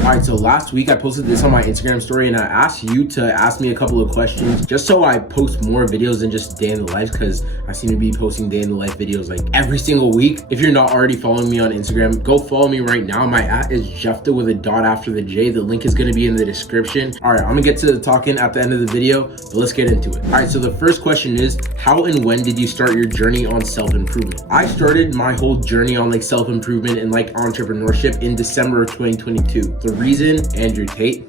All right, so last week I posted this on my Instagram story and I asked you to ask me a couple of questions just so I post more videos than just day in the life, because I seem to be posting day in the life videos like every single week. If you're not already following me on Instagram, go follow me right now. My @ is Jefta with a dot after the J. The link is gonna be in the description. All right, I'm gonna get to the talking at the end of the video, but let's get into it. All right, so the first question is, how and when did you start your journey on self-improvement? I started my whole journey on like self-improvement and like entrepreneurship in December of 2022. The reason, Andrew Tate.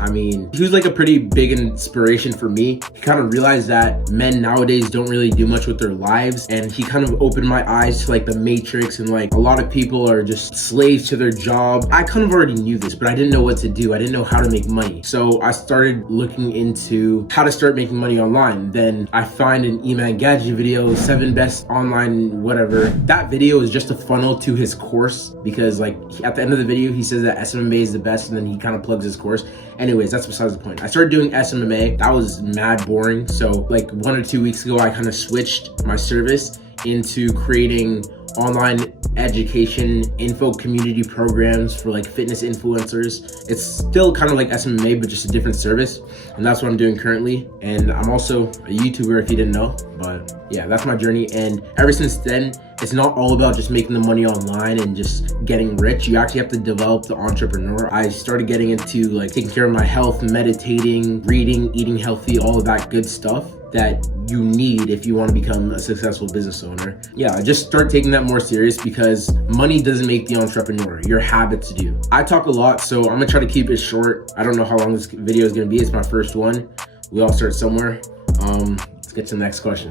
I mean, he was like a pretty big inspiration for me. He kind of realized that men nowadays don't really do much with their lives, and he kind of opened my eyes to like the matrix, and like a lot of people are just slaves to their job. I kind of already knew this, but I didn't know what to do. I didn't know how to make money. So I started looking into how to start making money online. Then I find an Eman Gadget video, 7 best online whatever. That video is just a funnel to his course, because like at the end of the video, he says that SMMA is the best, and then he kind of plugs his course. Anyways, that's besides the point. I started doing SMMA. That was mad boring. So like 1 or 2 weeks ago, I kind of switched my service into creating online education info community programs for like fitness influencers. It's still kind of like SMMA, but just a different service. And that's what I'm doing currently. And I'm also a YouTuber, if you didn't know. But yeah, that's my journey. And ever since then, it's not all about just making the money online and just getting rich. You actually have to develop the entrepreneur. I started getting into like taking care of my health, meditating, reading, eating healthy, all of that good stuff that you need if you want to become a successful business owner. Yeah, just start taking that more serious, because money doesn't make the entrepreneur. Your habits do. I talk a lot, so I'm gonna try to keep it short. I don't know how long this video is gonna be. It's my first one. We all start somewhere. Let's get to the next question.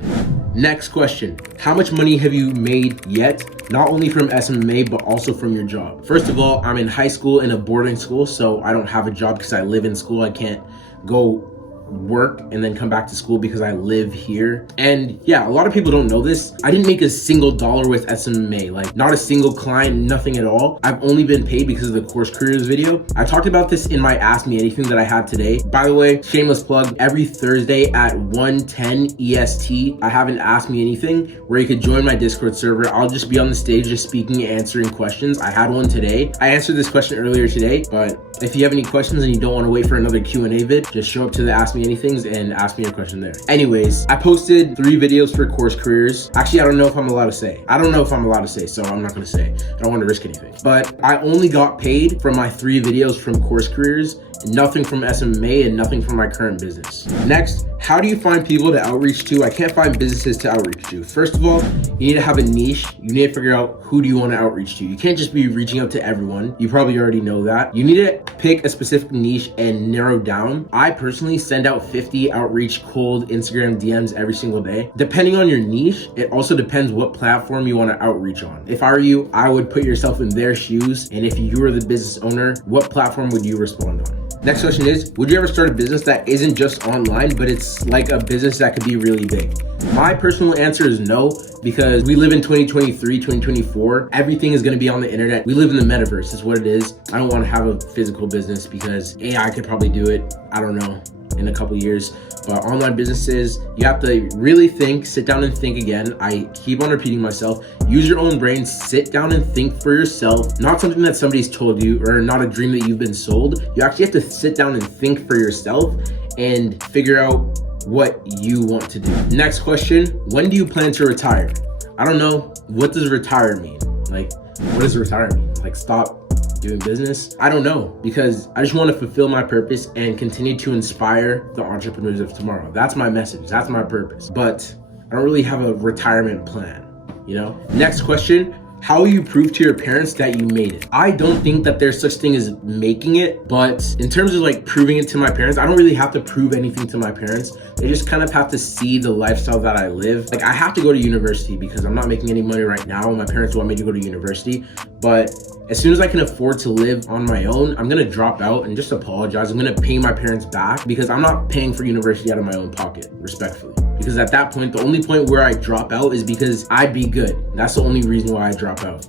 Next question. How much money have you made yet? Not only from SMMA, but also from your job. First of all, I'm in high school in a boarding school, so I don't have a job because I live in school. I can't go work and then come back to school because I live here. And yeah, a lot of people don't know this. I didn't make a single dollar with SMMA, like not a single client, nothing at all. I've only been paid because of the Course Careers video. I talked about this in my Ask Me Anything that I had today. By the way, shameless plug, every Thursday at 1:10 EST, I have an Ask Me Anything where you could join my Discord server. I'll just be on the stage just speaking and answering questions. I had one today. I answered this question earlier today, but if you have any questions and you don't want to wait for another Q&A vid, just show up to the Ask Me Anythings and ask me a question there. Anyways, I posted 3 videos for Course Careers. Actually, I don't know if I'm allowed to say. So I'm not gonna say. I don't want to risk anything. But I only got paid from my 3 videos from Course Careers, nothing from SMMA, and nothing from my current business. Next, how do you find people to outreach to? I can't find businesses to outreach to. First of all, you need to have a niche. You need to figure out who do you want to outreach to. You can't just be reaching out to everyone. You probably already know that. You need to pick a specific niche and narrow down. I personally send out 50 outreach cold Instagram DMs every single day. Depending on your niche, it also depends what platform you want to outreach on. If I were you, I would put yourself in their shoes. And if you were the business owner, what platform would you respond on? Next question is, would you ever start a business that isn't just online, but it's like a business that could be really big? My personal answer is no, because we live in 2023, 2024. Everything is going to be on the internet. We live in the metaverse is what it is. I don't want to have a physical business because AI could probably do it. I don't know, in a couple years. But online businesses, you have to really think, sit down and think again. I keep on repeating myself, use your own brain, sit down and think for yourself, not something that somebody's told you or not a dream that you've been sold. You actually have to sit down and think for yourself and figure out what you want to do. Next question, when do you plan to retire? I don't know. What does retire mean? Like, what does retire mean? Like, stop doing business? I don't know, because I just want to fulfill my purpose and continue to inspire the entrepreneurs of tomorrow. That's my message. That's my purpose. But I don't really have a retirement plan, you know? Next question, how will you prove to your parents that you made it? I don't think that there's such thing as making it, but in terms of like proving it to my parents, I don't really have to prove anything to my parents. They just kind of have to see the lifestyle that I live. Like, I have to go to university because I'm not making any money right now. My parents want me to go to university, but as soon as I can afford to live on my own, I'm gonna drop out and just apologize. I'm gonna pay my parents back because I'm not paying for university out of my own pocket, respectfully. Because at that point, the only point where I drop out is because I'd be good. That's the only reason why I drop out.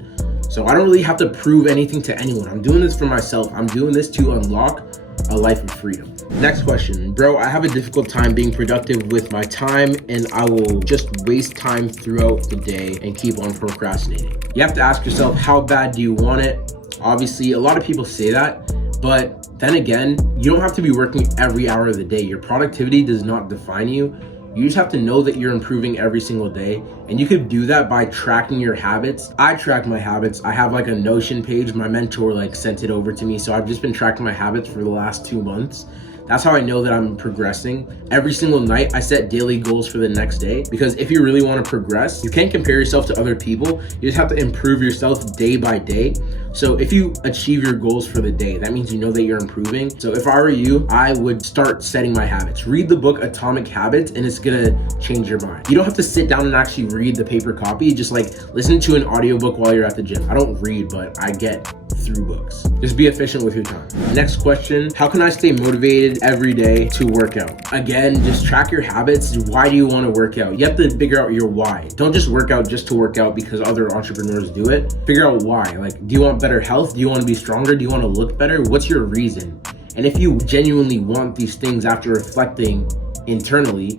So I don't really have to prove anything to anyone. I'm doing this for myself. I'm doing this to unlock a life of freedom. Next question. Bro, I have a difficult time being productive with my time, and I will just waste time throughout the day and keep on procrastinating. You have to ask yourself, how bad do you want it? Obviously, a lot of people say that, But then again, you don't have to be working every hour of the day. Your productivity does not define you. You just have to know that you're improving every single day. And you could do that by tracking your habits. I track my habits. I have like a Notion page. My mentor like sent it over to me. So I've just been tracking my habits for the last 2 months. That's how I know that I'm progressing. Every single night, I set daily goals for the next day, because if you really want to progress, you can't compare yourself to other people. You just have to improve yourself day by day. So if you achieve your goals for the day, that means you know that you're improving. So if I were you, I would start setting my habits. Read the book Atomic Habits, and it's gonna change your mind. You don't have to sit down and actually read the paper copy. Just like listen to an audiobook while you're at the gym. I don't read, but I get through books. Just be efficient with your time. Next question, how can I stay motivated every day to work out? Again, just track your habits. Why do you want to work out? You have to figure out your why. Don't just work out just to work out because other entrepreneurs do it. Figure out why. Like, do you want better health? Do you want to be stronger? Do you want to look better? What's your reason? And if you genuinely want these things after reflecting internally,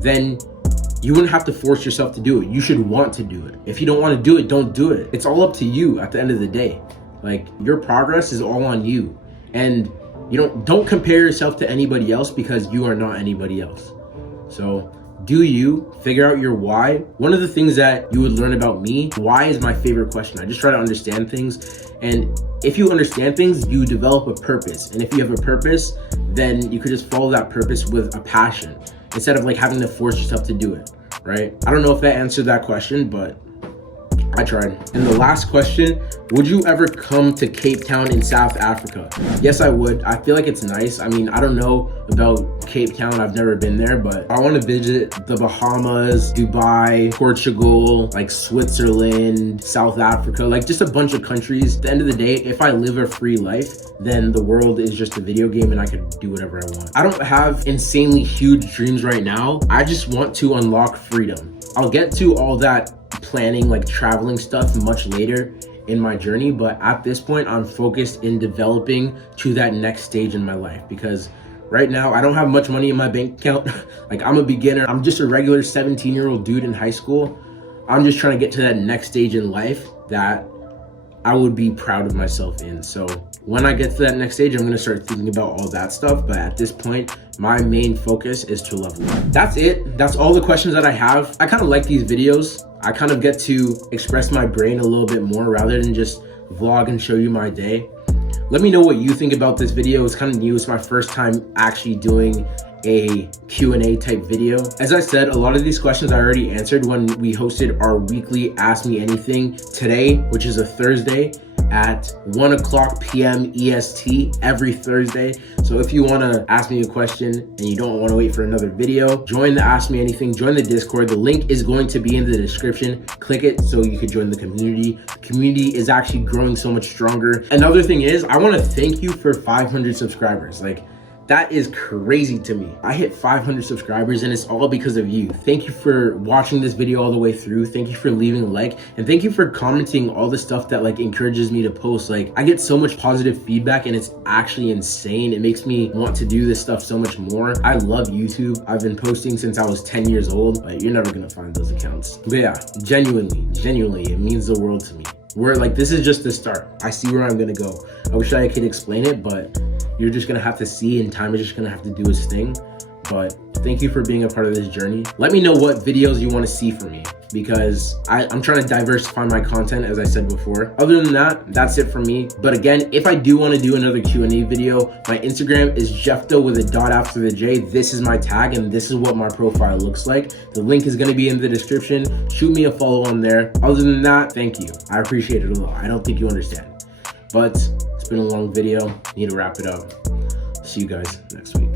then you wouldn't have to force yourself to do it. You should want to do it. If you don't want to do it, don't do it. It's all up to you at the end of the day. Like, your progress is all on you. And don't compare yourself to anybody else, because you are not anybody else. So do you figure out your why? One of the things that you would learn about me, why is my favorite question. I just try to understand things. And if you understand things, you develop a purpose. And if you have a purpose, then you could just follow that purpose with a passion instead of like having to force yourself to do it, right? I don't know if that answered that question, but I tried. And the last question, would you ever come to Cape Town in South Africa? Yes, I would. I feel like it's nice. I mean, I don't know about Cape Town. I've never been there, but I want to visit the Bahamas, Dubai, Portugal, like Switzerland, South Africa, like just a bunch of countries. At the end of the day, if I live a free life, then the world is just a video game and I could do whatever I want. I don't have insanely huge dreams right now. I just want to unlock freedom. I'll get to all that planning, like traveling stuff, much later in my journey, but at this point I'm focused in developing to that next stage in my life, because right now I don't have much money in my bank account. Like, I'm a beginner. I'm just a regular 17-year-old dude in high school. I'm just trying to get to that next stage in life that I would be proud of myself in. So when I get to that next stage, I'm gonna start thinking about all that stuff. But at this point, my main focus is to level up. That's it. That's all the questions that I have. I kind of like these videos. I kind of get to express my brain a little bit more rather than just vlog and show you my day. Let me know what you think about this video. It's kind of new. It's my first time actually doing a Q&A type video. As I said, a lot of these questions I already answered when we hosted our weekly Ask Me Anything today, which is a Thursday at 1:00 p.m. EST every Thursday. So if you want to ask me a question and you don't want to wait for another video, join the Ask Me Anything, join the Discord. The link is going to be in the description. Click it so you can join the community. The community is actually growing so much stronger. Another thing is, I want to thank you for 500 subscribers. Like, that is crazy to me. I hit 500 subscribers and it's all because of you. Thank you for watching this video all the way through. Thank you for leaving a like, and thank you for commenting all the stuff that like encourages me to post. Like, I get so much positive feedback and it's actually insane. It makes me want to do this stuff so much more. I love YouTube. I've been posting since I was 10 years old, but you're never gonna find those accounts. But yeah, genuinely, it means the world to me. This is just the start. I see where I'm gonna go. I wish I could explain it, but you're just gonna have to see, and time is just gonna have to do its thing. But thank you for being a part of this journey. Let me know what videos you want to see from me, because I'm trying to diversify my content, as I said before. Other than that, that's it for me. But again, if I do want to do another Q&A video, my Instagram is Jeffdo with a dot after the J. This is my tag and this is what my profile looks like. The link is going to be in the description. Shoot me a follow on there. Other than that, thank you. I appreciate it a lot. I don't think you understand. But it's been a long video. Need to wrap it up. See you guys next week.